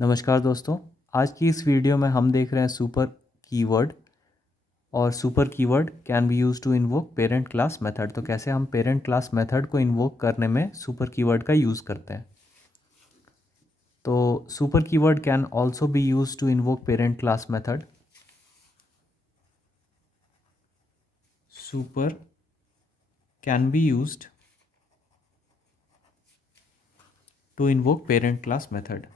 नमस्कार दोस्तों। आज की इस वीडियो में हम देख रहे हैं सुपर कीवर्ड और super keyword can be use to invoke parent class method. तो कैसे हम पेरेंट क्लास मेथड को इन्वोक करने में सुपर कीवर्ड का यूज़ करते हैं। तो super keyword can also be use to invoke parent class method. Super can be used to invoke parent class method.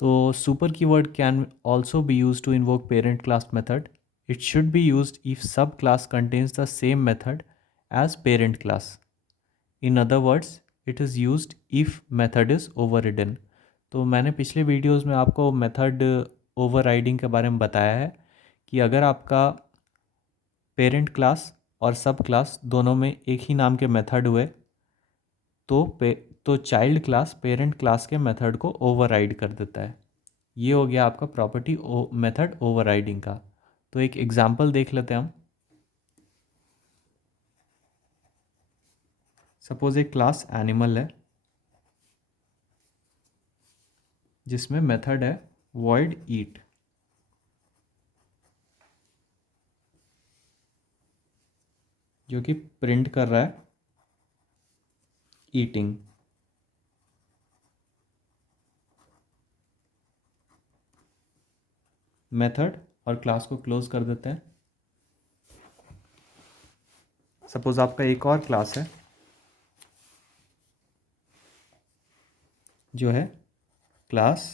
तो super keyword can also be used to invoke parent class method. It should be used if subclass contains the same method as parent class. In other words, it is used if method is overridden. तो मैंने पिछले videos में आपको method overriding के बारे में बताया है कि अगर आपका पेरेंट क्लास और सब क्लास दोनों में एक ही नाम के मेथड हुए तो चाइल्ड क्लास पेरेंट क्लास के मेथड को ओवरराइड कर देता है। ये हो गया आपका प्रॉपर्टी मेथड ओवरराइडिंग का। तो एक एग्जांपल देख लेते हैं हम। सपोज एक क्लास एनिमल है जिसमें मेथड है void eat, जो कि प्रिंट कर रहा है ईटिंग। मेथड और क्लास को क्लोज कर देते हैं। सपोज आपका एक और क्लास है जो है क्लास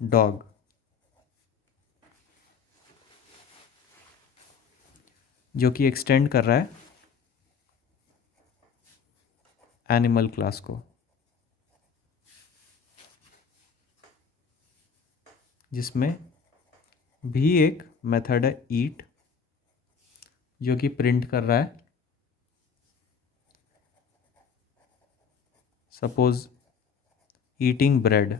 डॉग, जो कि एक्सटेंड कर रहा है एनिमल क्लास को, जिसमें भी एक मेथड है ईट जो कि प्रिंट कर रहा है suppose eating bread.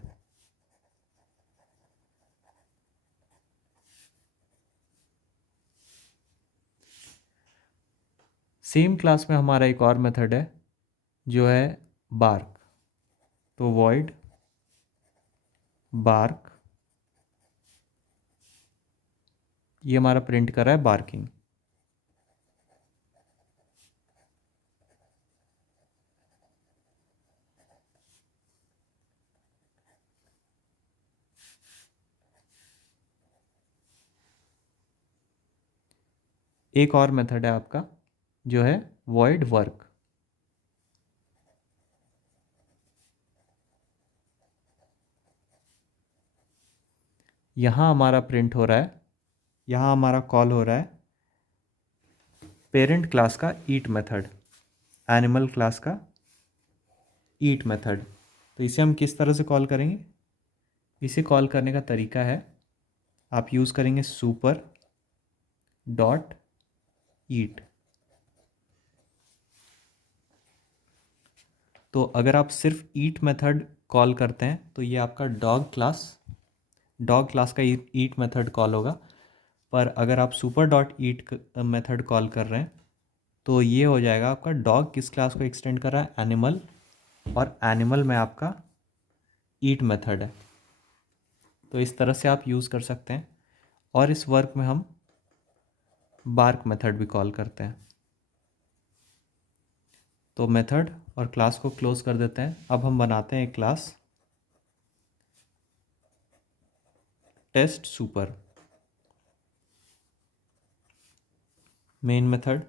Same class में हमारा एक और मेथड है जो है बार्क। तो void बार्क, ये हमारा प्रिंट कर रहा है बार्किंग। एक और मेथड है आपका जो है void वर्क। यहाँ हमारा प्रिंट हो रहा है, यहाँ हमारा कॉल हो रहा है पेरेंट क्लास का ईट मेथड, एनिमल क्लास का ईट मेथड। तो इसे हम किस तरह से कॉल करेंगे? इसे कॉल करने का तरीका है, आप यूज़ करेंगे सुपर डॉट ईट। तो अगर आप सिर्फ ईट मेथड कॉल करते हैं तो ये आपका डॉग क्लास का ईट मेथड कॉल होगा। पर अगर आप सुपर डॉट ईट मेथड कॉल कर रहे हैं तो ये हो जाएगा आपका डॉग किस क्लास को एक्सटेंड कर रहा है? एनिमल, और एनिमल में आपका ईट मेथड है। तो इस तरह से आप यूज़ कर सकते हैं। और इस वर्क में हम बार्क मेथड भी कॉल करते हैं। तो मेथड और क्लास को क्लोज कर देते हैं। अब हम बनाते हैं एक class test super. Main method,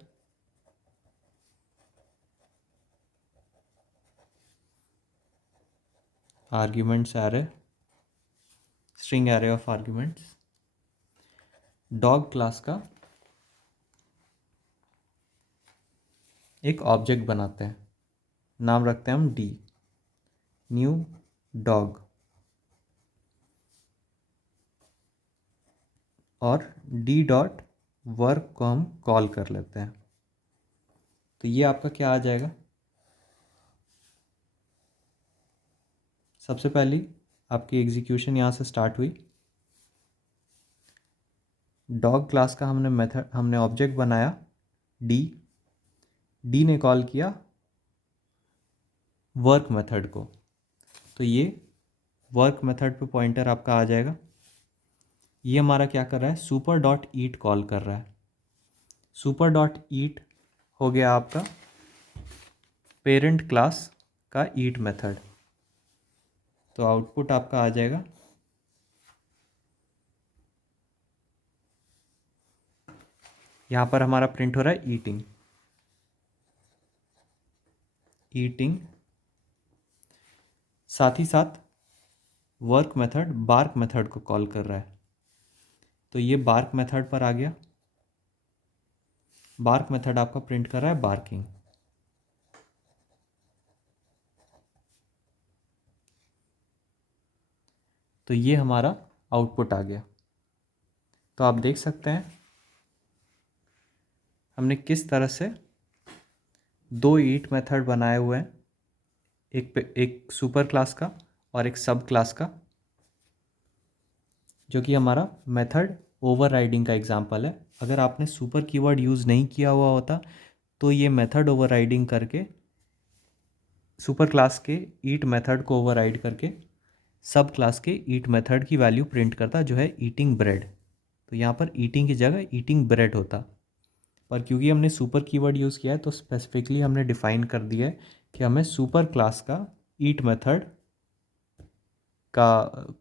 arguments array, string array of arguments. Dog class का एक ऑब्जेक्ट बनाते हैं, नाम रखते हैं हम डी, न्यू डॉग। और डी डॉट वर्क को हम कॉल कर लेते हैं। तो ये आपका क्या आ जाएगा? सबसे पहली आपकी एग्जीक्यूशन यहाँ से स्टार्ट हुई, डॉग क्लास का हमने ऑब्जेक्ट बनाया डी, डी ने कॉल किया वर्क मेथड को, तो ये वर्क मेथड पे पॉइंटर आपका आ जाएगा। ये हमारा क्या कर रहा है, सुपर डॉट ईट कॉल कर रहा है। सुपर डॉट ईट हो गया आपका पेरेंट क्लास का ईट मेथड। तो आउटपुट आपका आ जाएगा यहाँ पर हमारा प्रिंट हो रहा है ईटिंग, ईटिंग। साथ ही साथ वर्क मेथड बार्क मेथड को कॉल कर रहा है, तो ये बार्क मेथड पर आ गया। बार्क मेथड आपका प्रिंट कर रहा है बार्किंग। तो ये हमारा आउटपुट आ गया। तो आप देख सकते हैं हमने किस तरह से दो ईट मेथड बनाए हुए हैं, एक सुपर क्लास का और एक सब क्लास का, जो कि हमारा मेथड ओवरराइडिंग का एग्जांपल है। अगर आपने सुपर कीवर्ड यूज़ नहीं किया हुआ होता तो ये मेथड ओवरराइडिंग करके सुपर क्लास के ईट मेथड को ओवरराइड करके सब क्लास के ईट मेथड की वैल्यू प्रिंट करता, जो है ईटिंग ब्रेड। तो यहाँ पर ईटिंग की जगह ईटिंग ब्रेड होता, पर क्योंकि हमने सुपर कीवर्ड यूज़ किया है तो स्पेसिफिकली हमने डिफ़ाइन कर दिया है कि हमें सुपर क्लास का ईट मेथड का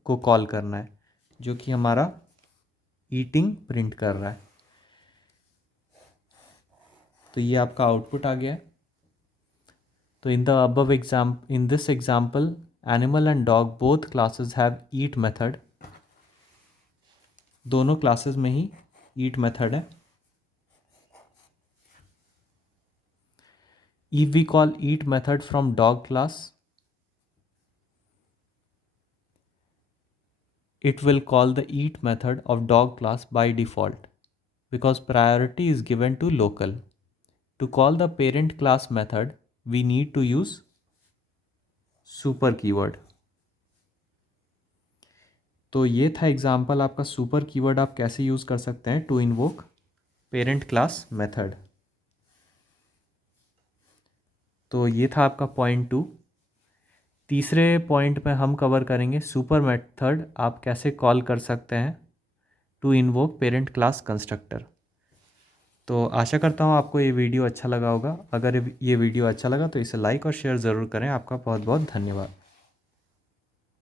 को कॉल करना है, जो कि हमारा ईटिंग प्रिंट कर रहा है। तो ये आपका आउटपुट आ गया है। तो in this example animal and dog both classes have eat method, दोनों क्लासेस में ही ईट मेथड है। If we call eat method from dog class, it will call the eat method of dog class by default because priority is given to local. To call the parent class method, we need to use super keyword. तो ये था example आपका super keyword आप कैसे use कर सकते हैं to invoke parent class method. तो ये था आपका पॉइंट 2। तीसरे पॉइंट में हम कवर करेंगे सुपर मेथड आप कैसे कॉल कर सकते हैं to invoke parent class constructor. तो आशा करता हूँ आपको ये वीडियो अच्छा लगा होगा। अगर ये वीडियो अच्छा लगा तो इसे लाइक और शेयर ज़रूर करें। आपका बहुत बहुत धन्यवाद।